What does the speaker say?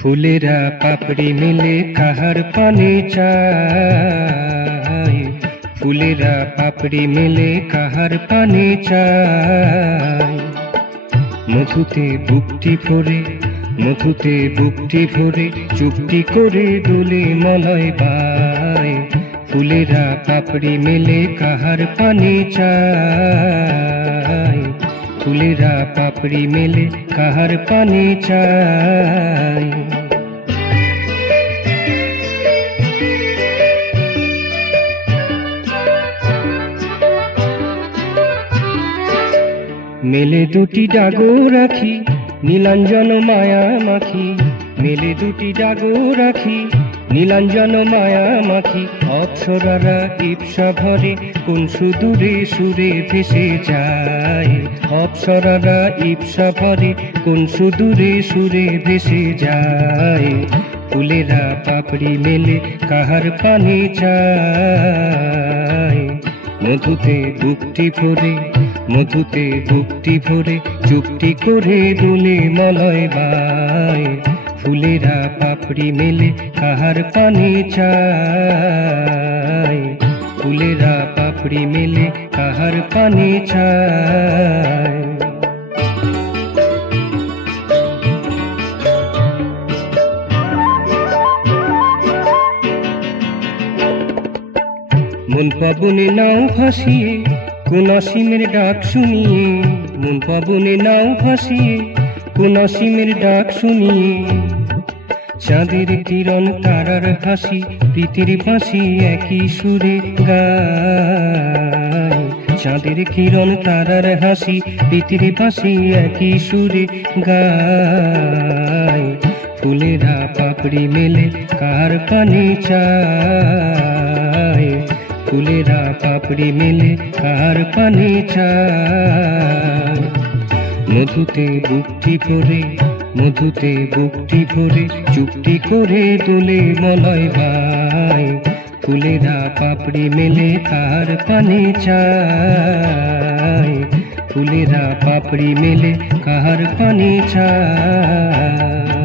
ফুলেরা পাপড়ি মেলে কাহার পানে চায়, ফুলেরা পাপড়ি মেলে কাহার পানে চায়। মধুতে বুকটি ভরে, মধুতে বুকটি ভরে চুপটি করে দোলে মলয় বায়। ফুলেরা পাপড়ি মেলে কাহার পানে চায়, ফুলেরা পাপড়ি মেলে কাহার পানে চায়। মেলে দুটি ডাগো রাখি নীলাঞ্জন মায়া মাখি, মেলে দুটি ডাগো রাখি নীলাঞ্জন মায়া মাখি। অপ্সরারা ইপসা ভরে কোন সুদূরে সুরে ভেসে যায়, অপ্সরারা ইপসা ভরে কোন সুদূরে সুরে ভেসে যায়। ফুলেরা পাপড়ি মেলে কাহার পানে চায়, মধুতে বুকটি ভরে, মধুতে বুকটি ভরে চুপটি করে দোলে মলয় বায়। ফুলেরা পাপড়ি মেলে কাহার পানে চায়, ফুলেরা পাপড়ি মেলে কাহার পানে চায়। মন পবনে নাও ভাসিয়ে কোন অসীমের ডাক শুনিয়ে, মন পবনে নাও ভাসিয়ে কোন অসীমের ডাক শুনিয়ে। চাঁদের কিরণ তারার হাসি প্রীতির বাঁশি একই সুরে গায়, চাঁদের কিরণ তারার হাসি প্রীতির বাঁশি একই সুরে গায়। ফুলেরা পাপড়ি মেলে কার পানে চায়, ফুলেরা পাপড়ি মেলে কার পানে চায়। মধুতে বুকটি ভরে, মধুতে বুকটি ভরে চুপটি করে দোলে মলয় বায়। ফুলেরা পাপড়ি মেলে কার পানে চায়, ফুলেরা পাপড়ি মেলে কার পানে চায়।